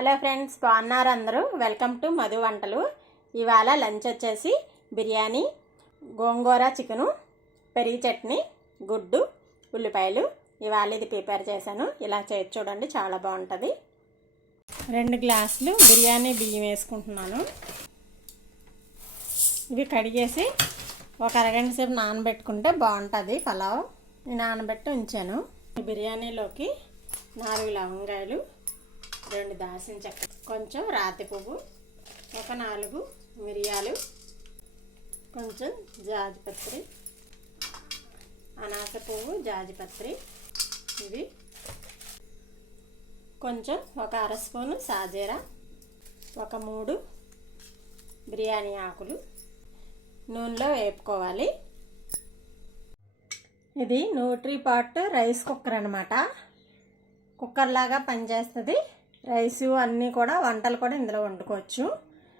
Hello friends, బాగున్నారు అందరూ. Welcome to Madhu వంటలు. ఇవాళ లంచ్ వచ్చేసి బిర్యానీ, గోంగూర చికెను, పెరుగు చట్నీ, గుడ్డు, ఉల్లిపాయలు. ఇవాళ ఇది ప్రిపేర్ చేశాను. ఇలా చేసి చూడండి, చాలా బాగుంటుంది. 2 గ్లాసులు బిర్యానీ బియ్యం వేసుకుంటున్నాను. ఇవి కడిగేసి ఒక అరగంట సేపు నానబెట్టుకుంటే బాగుంటుంది పలావ్. నానబెట్టి ఉంచాను. బిర్యానీలోకి 4 లవంగాయలు, 2 దాల్చిన చెక్క, కొంచెం రాతి పువ్వు, ఒక 4 మిరియాలు, కొంచెం జాజిపత్రి, అనాస పువ్వు, జాజిపత్రి, ఇవి కొంచెం ఒక అర స్పూను సాజీరా, ఒక 3 బిర్యానీ ఆకులు నూనెలో వేపుకోవాలి. ఇది న్యూట్రీపాట్ రైస్ కుక్కర్ అన్నమాట. కుక్కర్ లాగా పనిచేస్తుంది. రైసు అన్నీ కూడా వంటలు కూడా ఇందులో వండుకోవచ్చు.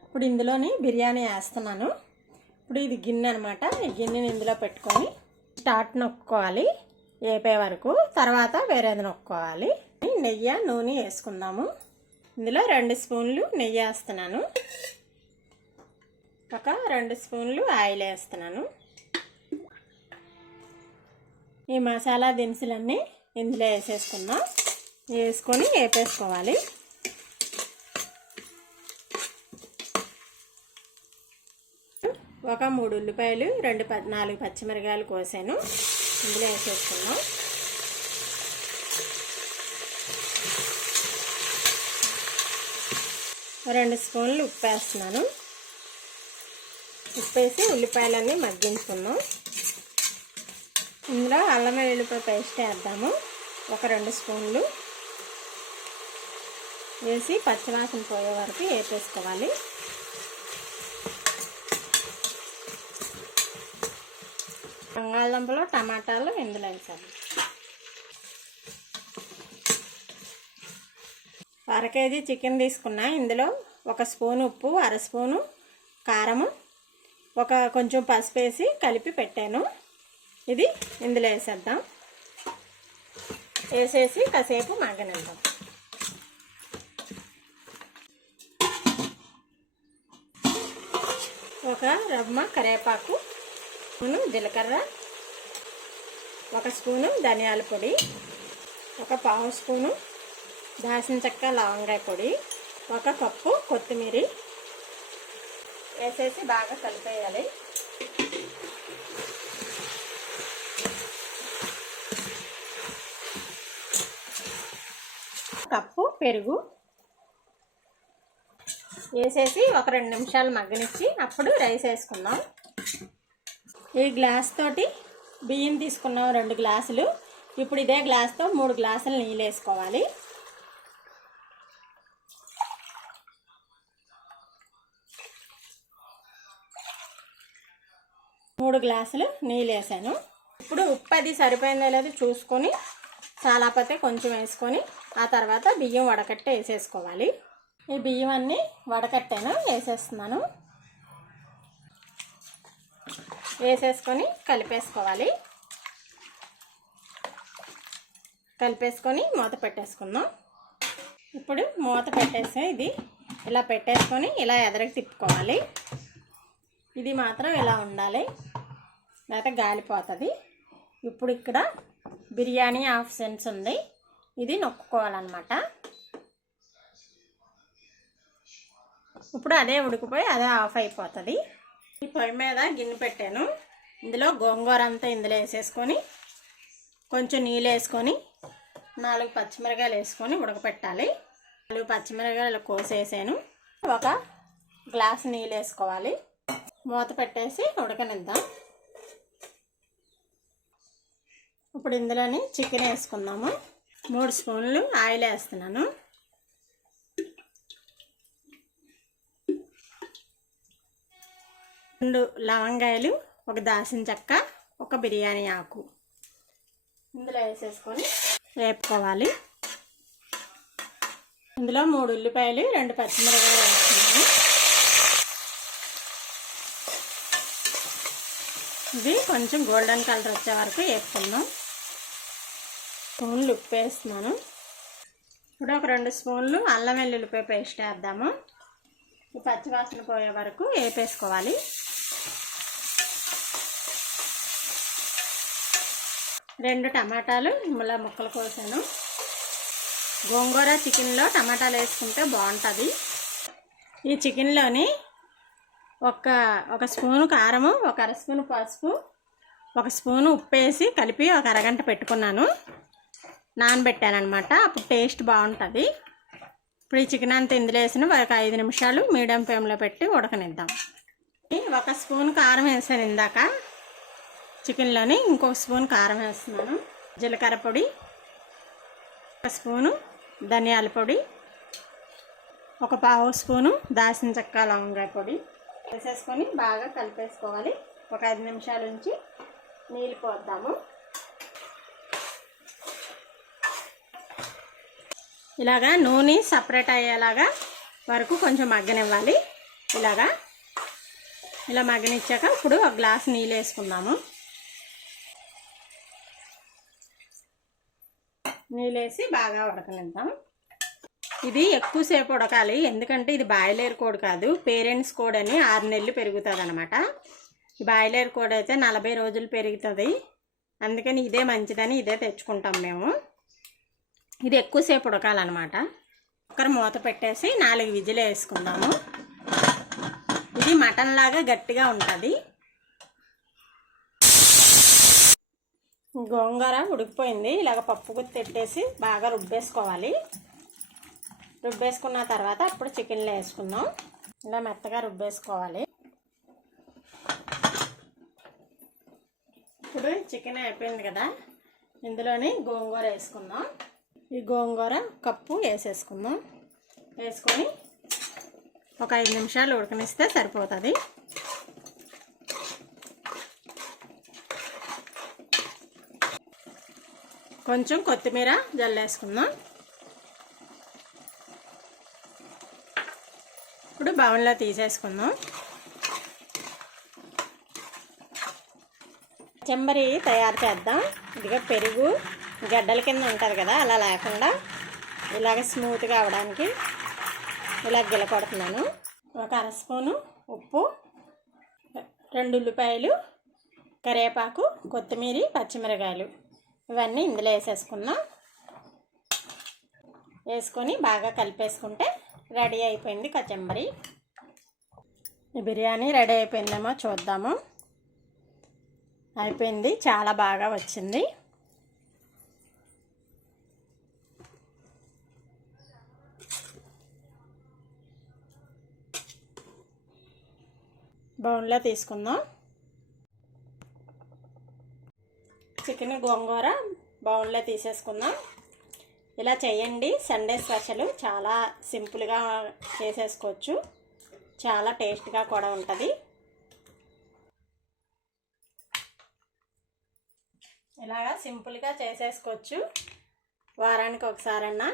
ఇప్పుడు ఇందులోని బిర్యానీ వేస్తున్నాను. ఇప్పుడు ఇది గిన్నె అనమాట. ఈ గిన్నెని ఇందులో పెట్టుకొని స్టార్ట్ నొక్కోవాలి వేపే వరకు. తర్వాత వేరేది నొక్కోవాలి. నెయ్యి నూనె వేసుకుందాము. ఇందులో 2 స్పూన్లు నెయ్యి వేస్తున్నాను. ఒక 2 స్పూన్లు ఆయిల్ వేస్తున్నాను. ఈ మసాలా దినుసులన్నీ ఇందులో వేసేసుకుందాం. వేసుకొని వేపేసుకోవాలి. ఒక 3 ఉల్లిపాయలు, 4 పచ్చిమిరకాయలు కోసాను. ఇందులో వేసేసుకుందాం. ఒక 2 స్పూన్లు ఉప్పు వేస్తున్నాను. ఉప్పు వేసి ఉల్లిపాయలన్నీ మగ్గించుకుందాం. ఇందులో అల్లం వెల్లుల్లిపాయ పేస్ట్ వేద్దాము. ఒక 2 స్పూన్లు వేసి పచ్చివాసన పోయే వరకు వేపేసుకోవాలి. బంగాళదుంపలు, టమాటాలు ఇందులో వేసాము. 1 కేజీ చికెన్ తీసుకున్నా. ఇందులో 1 స్పూను ఉప్పు, అర స్పూను కారము, కొంచెం పసుపు వేసి కలిపి పెట్టాను. ఇది ఇందులో వేసేద్దాం. వేసేసి కాసేపు మగ్గనిద్దాం. ఒక రవ్వ కరివేపాకు, జీలకర్ర, 1 స్పూను ధనియాల పొడి, ఒక 1/2 స్పూను దాల్చిన చెక్క, లవంగాయ పొడి, 1 కప్పు కొత్తిమీర వేసేసి బాగా కలిపేయాలి. కప్పు పెరుగు వేసేసి ఒక 2 నిమిషాలు మగ్గనిచ్చి అప్పుడు రైస్ వేసుకుందాం. ఈ గ్లాస్ తోటి బియ్యం తీసుకున్నాం 2 గ్లాసులు. ఇప్పుడు ఇదే గ్లాస్తో 3 గ్లాసులు నీళ్ళు వేసుకోవాలి. మూడు గ్లాసులు నీళ్ళు వేసాను. ఇప్పుడు ఉప్పు అది సరిపోయిందో లేదో చూసుకొని చాలాపోతే కొంచెం వేసుకొని ఆ తర్వాత బియ్యం వడకట్టి వేసేసుకోవాలి. ఈ బియ్యం అన్నీ వడకట్టాను, వేసేస్తున్నాను. వేసేసుకొని కలిపేసుకోవాలి. కలిపేసుకొని మూత పెట్టేసుకుందాం. ఇప్పుడు మూత పెట్టేసి ఇది ఇలా పెట్టేసుకొని ఇలా ఎదరికి తిప్పుకోవాలి. ఇది మాత్రం ఇలా ఉండాలి, లేకపోతే గాలిపోతుంది. ఇప్పుడు ఇక్కడ బిర్యానీ హాఫ్ సెన్స్ ఉంది, ఇది నొక్కుకోవాలన్నమాట. ఇప్పుడు అదే ఉడికిపోయి అదే ఆఫ్ అయిపోతుంది. ఈ పొయ్యి మీద గిన్నె పెట్టాను. ఇందులో గోంగూర అంతా ఇందులో వేసేసుకొని కొంచెం నీళ్ళు వేసుకొని 4 పచ్చిమిరకాయలు వేసుకొని ఉడకపెట్టాలి. 4 పచ్చిమిరకాయలు కోసేసాను. 1 గ్లాసు నీళ్ళు వేసుకోవాలి. మూత పెట్టేసి ఉడకనిద్దాం. ఇప్పుడు ఇందులోని చికెన్ వేసుకుందాము. 3 స్పూన్లు ఆయిల్ వేస్తున్నాను. రెండు లవంగాయలు, 1 దాల్చిన చెక్క, 1 బిర్యానీ ఆకు ఇందులో వేసేసుకొని వేపుకోవాలి. ఇందులో 3 ఉల్లిపాయలు, 2 పచ్చిమిరపకాయలు వేస్తున్నాను. ఇది కొంచెం గోల్డెన్ కలర్ వచ్చే వరకు వేపుకుందాం. స్పూన్లు ఉప్పు వేస్తున్నాను. ఇప్పుడు ఒక 2 స్పూన్లు అల్లం వెల్లుల్లిపాయ పేస్ట్ వేద్దాము. ఈ పచ్చివాసన పోయే వరకు వేపేసుకోవాలి. రెండు టమాటాలు ఇలా ముక్కలు కోసాను. గోంగూర చికెన్లో టమాటాలు వేసుకుంటే బాగుంటుంది. ఈ చికెన్లోని ఒక స్పూను కారము, ఒక అర స్పూను పసుపు, ఒక స్పూను ఉప్పు వేసి కలిపి ఒక అరగంట పెట్టుకున్నాను, నానబెట్టానమాట. అప్పుడు టేస్ట్ బాగుంటుంది. ఇప్పుడు ఈ చికెన్ అంతా ఇందులో వేసిన ఒక 5 నిమిషాలు మీడియం ఫ్లేమ్లో పెట్టి ఉడకనిద్దాం. ఒక స్పూన్ కారం వేసాను ఇందాక చికెన్లోని, ఇంకొక స్పూన్ కారం వేస్తున్నాను. జీలకర్ర పొడి, ఒక స్పూను ధనియాల పొడి, ఒక పావు స్పూను దాల్చిన చెక్క లవంగాయ పొడి వేసేసుకొని బాగా కలిపేసుకోవాలి. ఒక 5 నిమిషాల నుంచి నీళ్ళు పోద్దాము. ఇలాగా నూనె సపరేట్ అయ్యేలాగా వరకు కొంచెం మగ్గనివ్వాలి. ఇలా మగ్గనిచ్చాక ఇప్పుడు ఒక గ్లాస్ నీళ్ళు వేసుకుందాము. నీళ్ళు వేసి బాగా ఉడకనిద్దాం. ఇది ఎక్కువసేపు ఉడకాలి, ఎందుకంటే ఇది బాయిలర్ కోడి కాదు, పేరెంట్స్ కోడి అని 6 నెలలు పెరుగుతుంది అనమాట. బాయిలర్ కోడి అయితే 40 రోజులు పెరుగుతుంది. అందుకని ఇదే మంచిదని ఇదే తెచ్చుకుంటాం మేము. ఇది ఎక్కువసేపు ఉడకాలన్నమాట. కుక్కర్ మూత పెట్టేసి 4 విజిల్ వేసుకుందాము. ఇది మటన్ లాగా గట్టిగా ఉంటుంది. గోంగూర ఉడికిపోయింది. ఇలాగ పప్పు గుత్తి పెట్టేసి బాగా రుబ్బేసుకోవాలి. రుబ్బేసుకున్న తర్వాత అప్పుడు చికెన్లో వేసుకుందాం. ఇలా మెత్తగా రుబ్బేసుకోవాలి. ఇప్పుడు చికెన్ అయిపోయింది కదా, ఇందులోని గోంగూర వేసుకుందాం. ఈ గోంగూర కప్పు వేసేసుకుందాం. వేసుకొని ఒక 5 నిమిషాలు ఉడకనిస్తే సరిపోతుంది. కొంచెం కొత్తిమీర జల్లేసుకుందాం. ఇప్పుడు బౌల్లో తీసేసుకుందాం. చెంబరి తయారు చేద్దాం. ఇదిగా పెరుగు గడ్డల కింద ఉంటుంది కదా, అలా లేకుండా ఇలాగ స్మూత్గా అవడానికి ఇలా గిలకొడుతున్నాను. ఒక అర స్పూను ఉప్పు, 2 ఉల్లిపాయలు, కరివేపాకు, కొత్తిమీర, పచ్చిమిరకాయలు ఇవన్నీ ఇందులో వేసేసుకుందాం. వేసుకొని బాగా కలిపేసుకుంటే రెడీ అయిపోయింది కచంబరి. ఈ బిర్యానీ రెడీ అయిపోయిందేమో చూద్దాము. అయిపోయింది, చాలా బాగా వచ్చింది. బౌల్లో తీసుకుందాం. చికెన్ గోంగూర బౌల్లో తీసేసుకుందాం. ఇలా చేయండి, సండే స్పెషల్. చాలా సింపుల్గా చేసేసుకోవచ్చు, చాలా టేస్ట్గా కూడా ఉంటుంది. ఇలాగా సింపుల్గా చేసేసుకోవచ్చు. వారానికి ఒకసారన్నా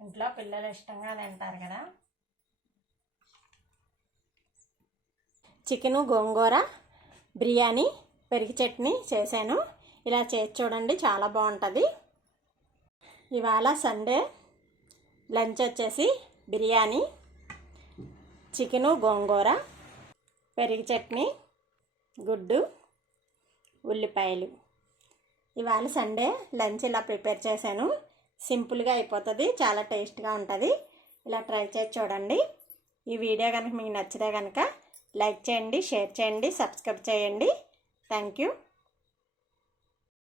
ఇంట్లో పిల్లలు ఇష్టంగా తింటారు కదా. చికెను గోంగూర బిర్యానీ పెరుగు చట్నీ చేశాను. ఇలా చేసి చూడండి, చాలా బాగుంటుంది. ఇవాళ సండే లంచ్ వచ్చేసి బిర్యానీ, చికెను గోంగూర, పెరుగు చట్నీ, గుడ్డు, ఉల్లిపాయలు. ఇవాళ సండే లంచ్ ఇలా ప్రిపేర్ చేశాను. సింపుల్గా అయిపోతుంది, చాలా టేస్ట్గా ఉంటుంది. ఇలా ట్రై చేసి చూడండి. ఈ వీడియో కనుక మీకు నచ్చితే కనుక లైక్ చేయండి, షేర్ చేయండి, సబ్స్క్రైబ్ చేయండి. Thank you.